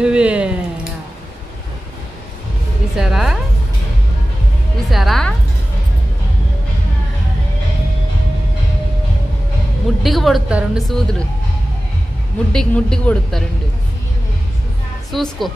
నువ్వే చూసారా చూసారా ముడ్డికి పడుతారు 2 సూదులు ముడ్డికి పడుతారు 2 చూసుకో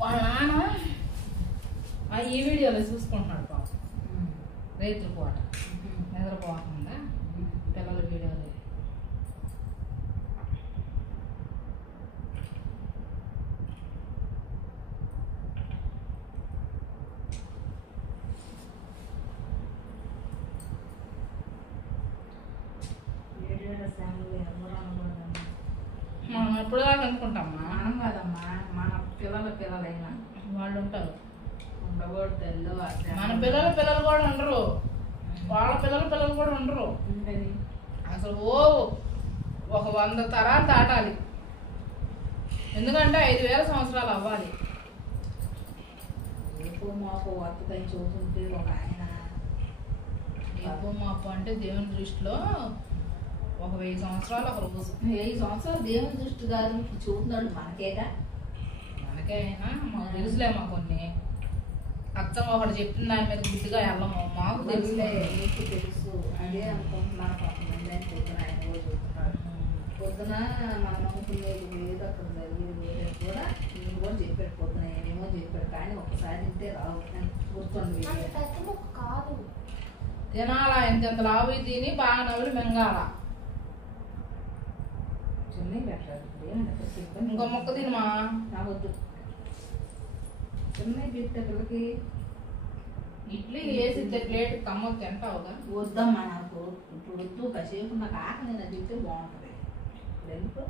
వాళ్ళ నాన్న ఈ వీడియోలో చూసుకుంటున్నాడు పాపం రైతుల పూట నిద్రపోకుండా పిల్లల వీడియోలో మనం ఎప్పుడు దాకా అనుకుంటామా మనం కాదమ్మా మన పిల్లలైనా వాళ్ళు ఉంటారు ఉండకూడదు మన పిల్లలు కూడా ఉండరు వాళ్ళ పిల్లలు కూడా ఉండరు అసలు ఒక 100 తరాలు దాటాలి ఎందుకంటే 5000 సంవత్సరాలు అవ్వాలి ఎప్పుడు మాకు వస్తుందని చూస్తుంటే ఒక ఆయన ఎప్పుడు మాకు అంటే దేవుని దృష్టిలో ఒక 1000 సంవత్సరాలు ఒక రోజు 1000 సంవత్సరాలు దేవుని దృష్టి గారు చూస్తున్నాడు మనకేగా మనకైనా మాకు తెలుసులే మా కొన్ని అర్థం ఒకటి చెప్పిన దాని మీద గుడ్డిగా వెళ్ళము మాకు తెలుసులే మీకు తెలుసు అదే అనుకుంటున్నాను కొంతమంది అని పొద్దున ఆయన కూడా చూస్తున్నాడు పొద్దున మనం అనుకునేది లేదు అక్కడ జరిగేది లేదు కూడా నేను కూడా చెప్పాడు పొద్దున ఏమేమో చెప్పాడు కానీ ఒకసారి తింటే రావు కూర్చోండి కాదు తినాలా ఎంత లావు తిని బాగా నవ్వులు మింగాల చిన్న పెట్టారు ఇంకో మొక్క తినమా రావద్దు చిన్న పెట్టే పిల్లకి ఇడ్లీ వేసి ప్లేట్ కమ్మ తింటావుగా వద్దమ్మా నాకు ఇప్పుడు వద్దు కాసేపు నాకు ఆకలి నేను తింటే బాగుంటుంది ఇప్పుడు ఎందుకు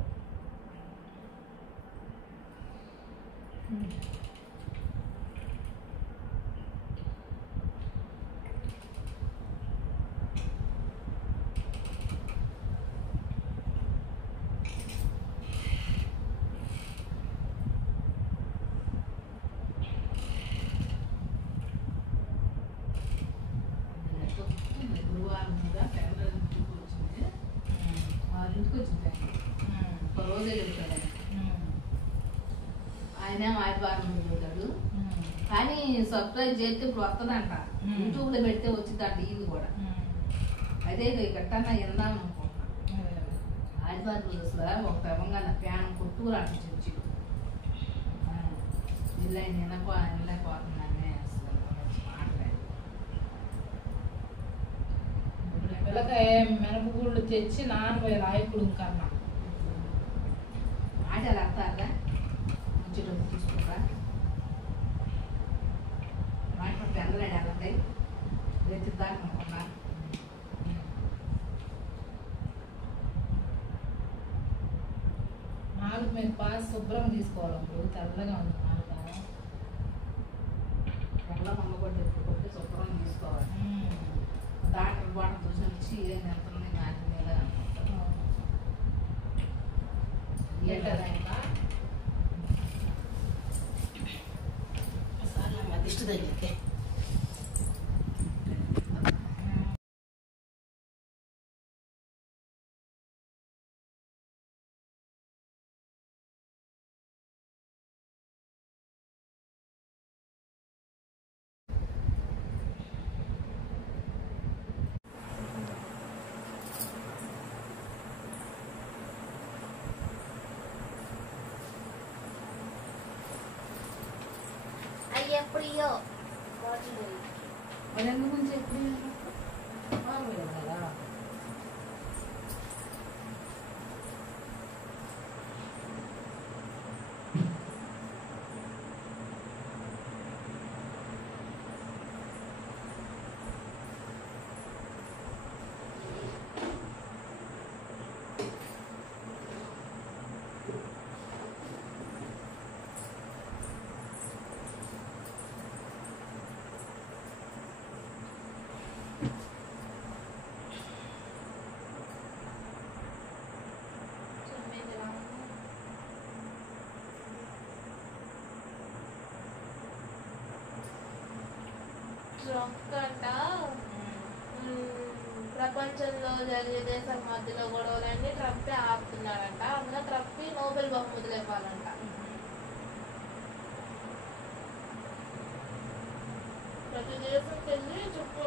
ఆయన ఆదివారం పోతాడు కానీ సబ్స్క్రైబ్ చేస్తే ఇప్పుడు వస్తుందంట యూట్యూబ్ లో పెడితే వచ్చిందంట ఇది కూడా అదే గట్టన్నా ఎందాం అనుకుంటున్నా ఆదివారం రోజులో ఒక తెలంగాణ ఫ్యాన్ కొట్టుకురా చర్చి ఇలా నిలపోతున్నానే అసలు మాట్లాడి పిల్లకాయ మినపగుళ్ళు తెచ్చి నానబోయే రాయకుడు కన్నా ఆటలు ఆడతారా వచ్చేటప్పుడు వదలలేడు అలాంటి వెతుకుతాను అనుకున్నా. నాలుగు మీద పాస్ శుభ్రం తీసుకోవాలి. ఇప్పుడు తెల్లగా ఉంది నాలుగు. తెల్ల మంద కొట్టి శుభ్రం తీసుకోవాలి. డాక్టర్ కూడా చూసి వచ్చి ఏం తింటుంది నాకు మీద దిష్టి తగిలితే ఎప్పుడో వాళ్ళు ఎందుకు నుంచి ఎప్పుడు కదా ట్రంప్ అంట ప్రపంచంలో జరిగే దేశాల మధ్యలో గొడవలన్నీ ట్రంపే ఆపుతున్నాడంట. అందులో ట్రంప్ నోబెల్ బహుమతులు ఇవ్వాలంట. ప్రతి దేశంకి వెళ్ళి చుట్టూ